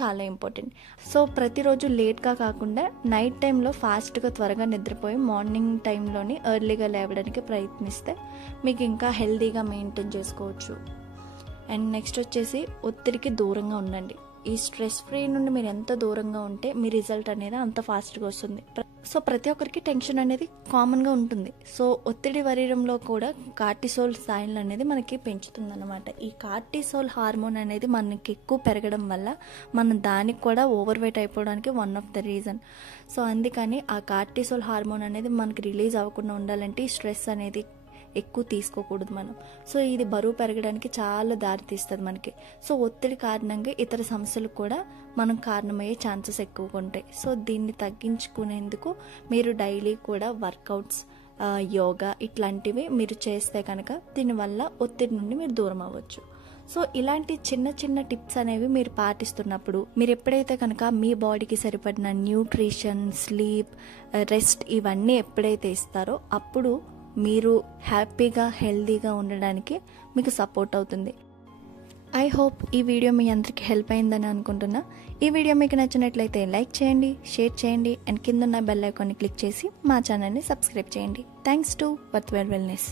చాలా important. So ప్రతిరోజు లేట్గా కాకుండా నైట్ టైంలో ఫాస్ట్గా త్వరగా నిద్రపోయి మార్నింగ్ టైంలోని ఎర్లీగా లేవడానికి ప్రయత్నిస్తే మీకు ఇంకా హెల్తీగా మెయింటైన్ చేసుకోవచ్చు. అండ్ నెక్స్ట్ వచ్చేసి ఒత్తిడికి దూరంగా ఉండండి. ఈ స్ట్రెస్ ఫ్రీ నుండి మీరు ఎంత దూరంగా ఉంటే మీ రిజల్ట్ అనేది అంత ఫాస్ట్గా వస్తుంది. సో ప్రతి ఒక్కరికి టెన్షన్ అనేది కామన్గా ఉంటుంది. సో ఒత్తిడి శరీరంలో కూడా కార్టిసోల్ స్థాయిలు అనేది మనకి పెంచుతుంది అనమాట. ఈ కార్టిసోల్ హార్మోన్ అనేది మనకి ఎక్కువ పెరగడం వల్ల మనం దానికి కూడా ఓవర్ వెయిట్ అయిపోవడానికి one of the reason. So అందుకని ఆ కార్టిసోల్ హార్మోన్ అనేది మనకి రిలీజ్ అవ్వకుండా ఉండాలంటే ఈ స్ట్రెస్ అనేది ఎక్కువ తీసుకోకూడదు మనం. సో ఇది బరువు పెరగడానికి చాలా దారితీస్తుంది మనకి. సో ఒత్తిడి కారణంగా ఇతర సమస్యలకు కూడా మనం కారణమయ్యే ఛాన్సెస్ ఎక్కువగా ఉంటాయి. సో దీన్ని తగ్గించుకునేందుకు మీరు డైలీ కూడా వర్కౌట్స్, యోగా ఇట్లాంటివి మీరు చేస్తే కనుక దీనివల్ల ఒత్తిడి నుండి మీరు దూరం అవ్వచ్చు. సో ఇలాంటి చిన్న చిన్న టిప్స్ అనేవి మీరు పాటిస్తున్నప్పుడు మీరు ఎప్పుడైతే కనుక మీ బాడీకి సరిపడిన న్యూట్రిషన్, స్లీప్, రెస్ట్ ఇవన్నీ ఎప్పుడైతే ఇస్తారో అప్పుడు మీరు హ్యాపీగా హెల్తీగా ఉండడానికి మీకు సపోర్ట్ అవుతుంది. ఐ హోప్ ఈ వీడియో మీ అందరికీ హెల్ప్ అయిందని అనుకుంటున్నా. ఈ వీడియో మీకు నచ్చినట్లయితే లైక్ చేయండి, షేర్ చేయండి అండ్ కింద ఉన్న బెల్ ఐకాన్ని క్లిక్ చేసి మా ఛానల్ని సబ్స్క్రైబ్ చేయండి. Thanks to worthwear wellness.